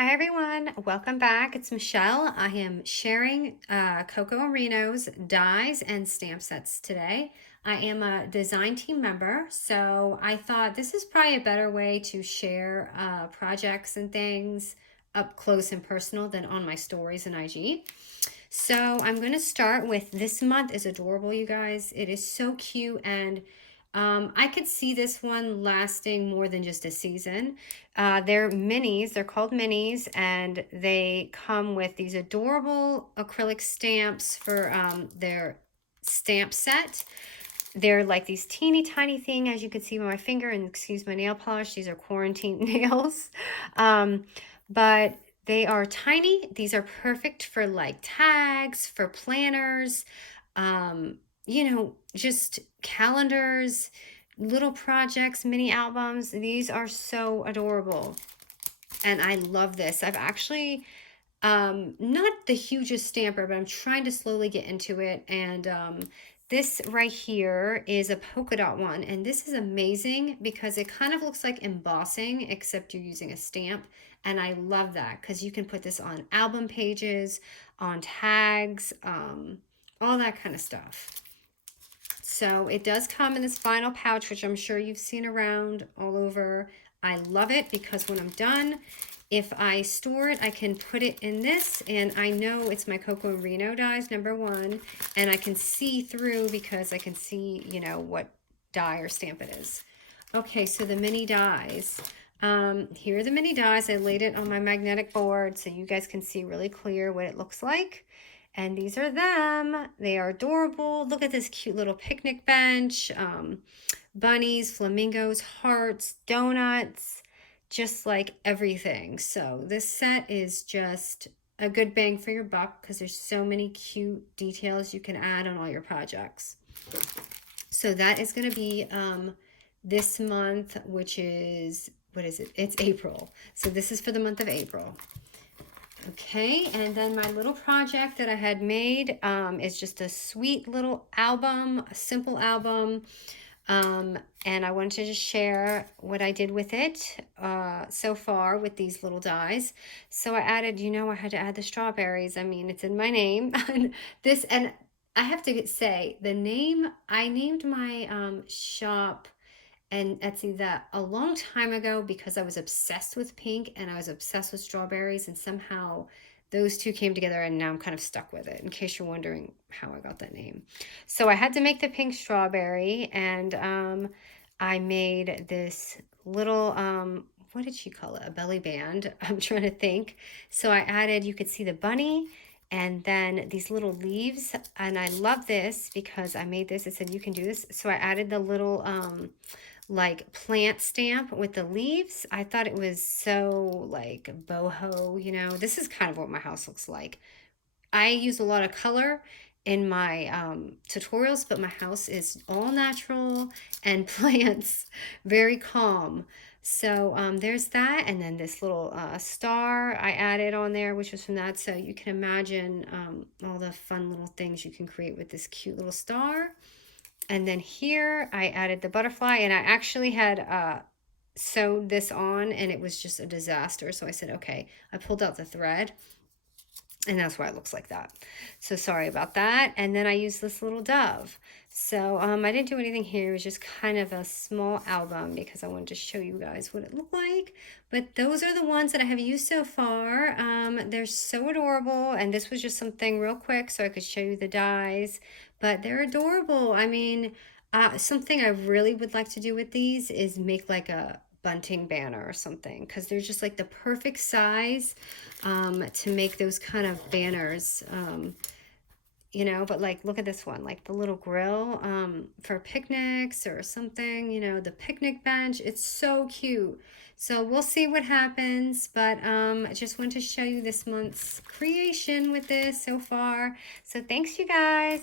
Hi everyone, welcome back. It's Michelle. I am sharing Coco and Reno's dies and stamp sets today. I am a design team member, so I thought this is probably a better way to share projects and things up close and personal than on my stories and IG. So I'm going to start with this month is adorable, you guys. It is so cute, and I could see this one lasting more than just a season. They're minis, they're called minis, and they come with these adorable acrylic stamps for their stamp set. They're like these teeny tiny thing, as you can see by my finger, and excuse my nail polish, these are quarantine nails. But they are tiny. These are perfect for like tags, for planners, just calendars, little projects, mini albums. These are so adorable. And I love this. I've actually not the hugest stamper, but I'm trying to slowly get into it. And this right here is a polka dot one, and this is amazing because it kind of looks like embossing, except you're using a stamp. And I love that because you can put this on album pages, on tags, all that kind of stuff. So it does come in this vinyl pouch, which I'm sure you've seen around all over. I love it because when I'm done, if I store it, I can put it in this, and I know it's my Coco and Reno dies, #1, and I can see through because I can see, what die or stamp it is. Okay, so the mini dies. Here are the mini dies. I laid it on my magnetic board so you guys can see really clear what it looks like. And these are them. They are adorable. Look at this cute little picnic bench. Bunnies, flamingos, hearts, donuts, just like everything. So this set is just a good bang for your buck because there's so many cute details you can add on all your projects. So that is going to be this month, which is, what is it? It's April. So this is for the month of April. Okay, and then my little project that I had made is just a sweet little album, a simple album. And I wanted to just share what I did with it so far with these little dies. So I added, I had to add the strawberries. I mean, it's in my name. And I have to say, I named my shop and Etsy that a long time ago because I was obsessed with pink and I was obsessed with strawberries, and somehow those two came together, and now I'm kind of stuck with it, in case you're wondering how I got that name. So I had to make the pink strawberry, and I made this little, what did she call it? A belly band. I'm trying to think. So I added, you could see the bunny, and then these little leaves, and I love this because I made this. It said you can do this. So I added the little like plant stamp with the leaves. I thought it was so like boho, this is kind of what my house looks like. I use a lot of color in my tutorials, but my house is all natural and plants, very calm. So there's that, and then this little star I added on there, which was from that. So you can imagine all the fun little things you can create with this cute little star. And then here I added the butterfly, and I actually had sewed this on and it was just a disaster. So I said, okay, I pulled out the thread, and that's why it looks like that. So sorry about that. And then I used this little dove. So I didn't do anything here. It was just kind of a small album because I wanted to show you guys what it looked like. But those are the ones that I have used so far. They're so adorable. And this was just something real quick so I could show you the dies. But they're adorable. I mean, something I really would like to do with these is make like a bunting banner or something, because they're just like the perfect size to make those kind of banners, but like look at this one, like the little grill for picnics or something, the picnic bench. It's so cute. So we'll see what happens, but I just want to show you this month's creation with this so far. So thanks, you guys.